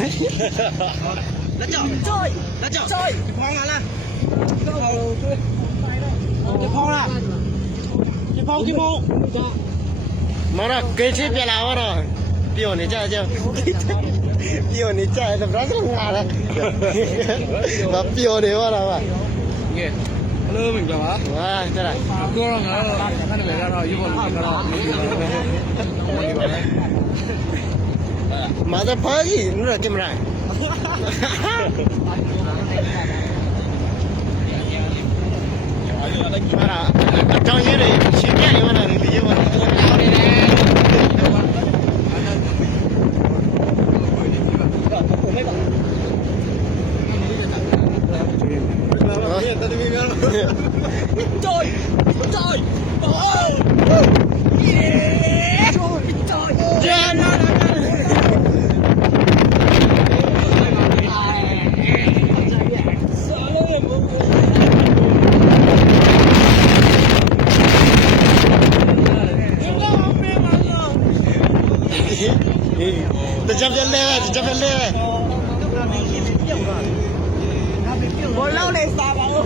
แล้วเจาะจ้อยแล้วเจาะจ้อยจะพองมาละจะพองละจะพองกี่โมงมาละเกยชิเปล่าว่ะပြောနေကြကြောပြောနေကြတယ်ဘယ်လိုငါလဲမပြောနေပါလားဗျကဲဟယ်လိုမင်္ဂလာပါဟာတဲ့လားကိုတော့ငါတော့ခဏပဲကတော့ရုပ်ပေါ်ကတော့မပြောဘူးမာသဘာကြီးနူရကင်မရာအတောင်းရည်ရှင်းပြနေမှာလားဒီရုပ်ပေါ်Trời! Trời! Oh! Yeah! Trời! Trời! Chấp nhận lên Bố lâu này sao bảo